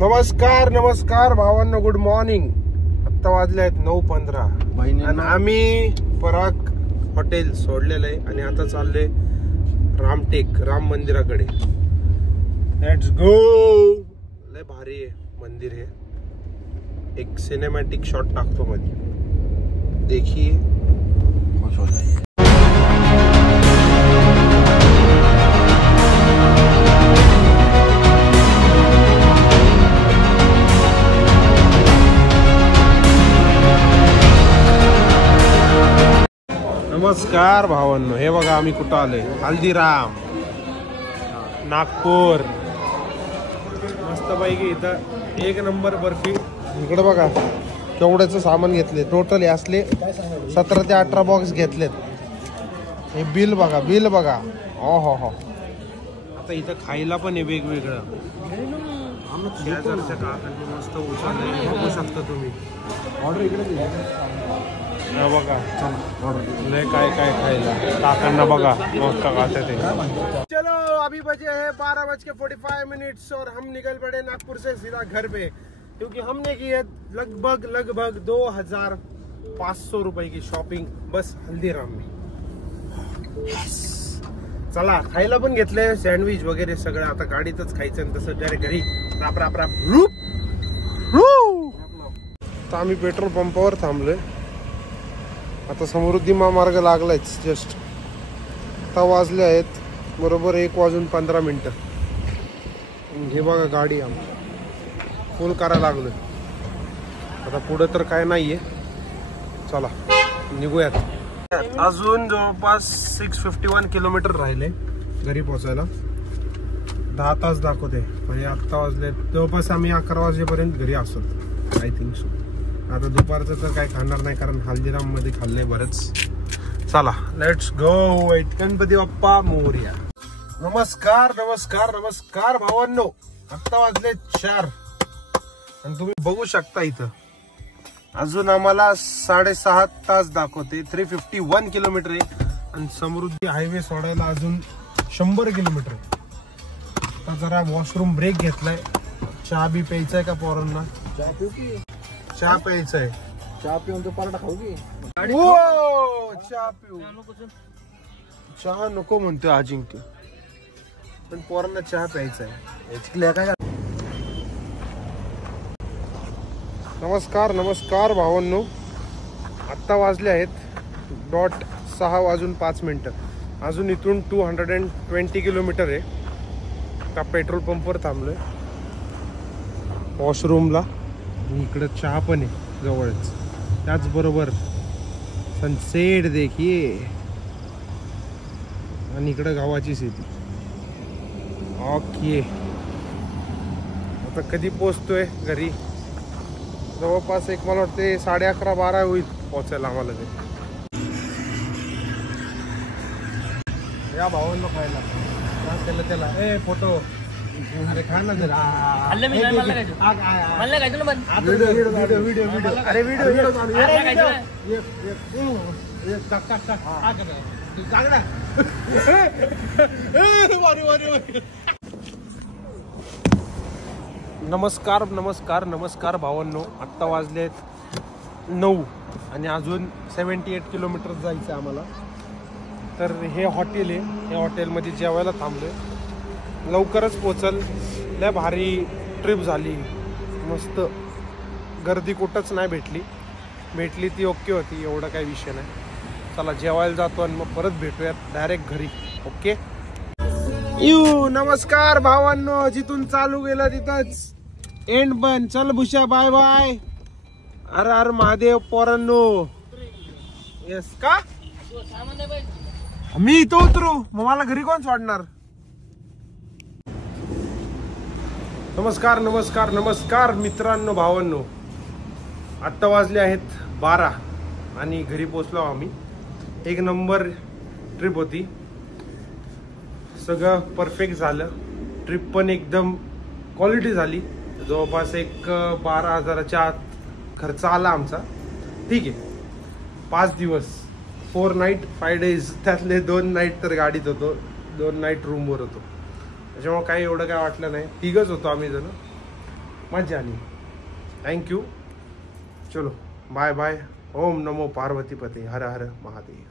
नमस्कार नमस्कार भावांनो, गुड मॉर्निंग. आता वाजले आहेत 9:15 आणि आम्ही पराग हॉटेल सोडलेलं आहे आणि आता चालले रामटेक राम मंदिराकडे. Let's go. लय भारी आहे मंदिर हे. एक सिनेमॅटिक शॉट टाकतो मध्ये, देखिए खुश हो जाइए. नमस्कार भावांनो, हे बघा आम्ही कुठं आलोय. हल्दीराम नागपूर. मस्त पैकी इथं एक नंबर बर्फी. इकडे बघा केवढ्याचं सामान घेतले. टोटल असले 17 ते 18 बॉक्स घेतलेत. हे बिल बघा, बिल बघा. हो हो हो. आता इथं खायला पण आहे वेगवेगळं. मस्त उचललंय, बघू शकता तुम्ही. ऑर्डर इकडे बघा, लय काय काय खायला. काकांना बघा मस्त खाते ते. चलो अभी बजे है 12:45 और हम निकल पड़े नागपुर से सीधा घर पे, क्योंकि हमने की है लगभग 2500 रुपए की शॉपिंग बस हल्दीराम में. चला खायला पण घेतलंय, सँडविच वगैरे सगळं. आता गाडीतच खायचं, तसं डायरेक्ट घरी राप राप राप रूप. तर आम्ही पेट्रोल पंपावर थांबलोय. आता समृद्धी महामार्ग लागलायच जस्ट. आता वाजले आहेत बरोबर 1:15. हे बघा गाडी आमची फुल करायला लागलोय. आता पुढे तर काय नाहीये. चला निघूयात. अजून जवळपास 651 किलोमीटर राहिले घरी पोहोचायला. 10 तास दाखवते. म्हणजे आत्ता वाजले जवळपास आम्ही 11 वाजेपर्यंत घरी असतो आय थिंक सो. आता दुपारचं तर काय खाणार नाही, कारण हल्दीराम मध्ये खाल्लंय बरंच. चला लेट्स गो. गणपती बाप्पा मोरया. नमस्कार नमस्कार नमस्कार भावांनो. आत्ता वाजले 4 आणि तुम्ही बघू शकता इथं अजून आम्हाला 6.5 तास दाखवते. 351 किलोमीटर आहे आणि समृद्धी हायवे सोडायला अजून 100 किलोमीटर आहे. आता जरा वॉशरूम ब्रेक घेतलाय. चहा बी प्यायचाय का पोरांना? चहा प्यायचाय. चहा पिऊन तो पराठा खाऊ की? चहा पिऊ. चहा नको म्हणतो अजिंक्य, पण पोरांना चहा प्यायचा आहे. नमस्कार नमस्कार भावांनो. आत्ता वाजले आहेत डॉट 6:05. अजून इथून 220 किलोमीटर आहे. आता पेट्रोल पंपवर थांबलोय वॉशरूमला. इकडे चहा पण आहे जवळच. त्याचबरोबर सनसेट देखिए. आणि इकडे गावाची शेती. ओके आता कधी पोचतोय घरी? जवळपास एक मला वाटते 11:30-12 होईल पोचायला आम्हाला ते. या भावांना खायला त्याला त्याला ए फोटो. अरे खा ना जरा. अरे नमस्कार नमस्कार नमस्कार भावांनो. आत्ता वाजले 9 आणि अजून 78 किलोमीटर जायचं आम्हाला. तर हे हॉटेल आहे. या हॉटेलमध्ये जेवायला थांबलोय. लवकरच पोचल. लय भारी ट्रिप झाली. मस्त. गर्दी कुठंच नाही भेटली ती ओके होती. एवढा काही विषय नाही. चला जेवायला जातो आणि मग परत भेटूयात डायरेक्ट घरी. Okay you. नमस्कार भावांनो. जिथून चालू गेलं तिथंच एंड बन. चल भुषा बाय बाय. अरे अरे महादेव पोरांनो. येस का मी इथं उतरू मग मला घरी कोण सोडणार? नमस्कार नमस्कार नमस्कार मित्रांनो भावांनो. आत्ता वाजले आहेत 12 आणि घरी पोचलो आम्ही. एक नंबर ट्रिप होती. सगळं परफेक्ट झालं. ट्रिप पण एकदम क्वालिटी झाली. जवळपास एक 12,000च्या आत खर्च आला आमचा. ठीक आहे. 5 दिवस 4 नाईट 5 डेज. त्यातले 2 नाईट तर गाडीत होतो, 2 नाईट रूमवर होतो. त्याच्यामुळे काही एवढं काय वाटलं नाही. 3घच होतो आम्ही जण. मजा आली. थँक्यू. चलो बाय बाय. ओम नमो पार्वती पते. हर हर महादेव.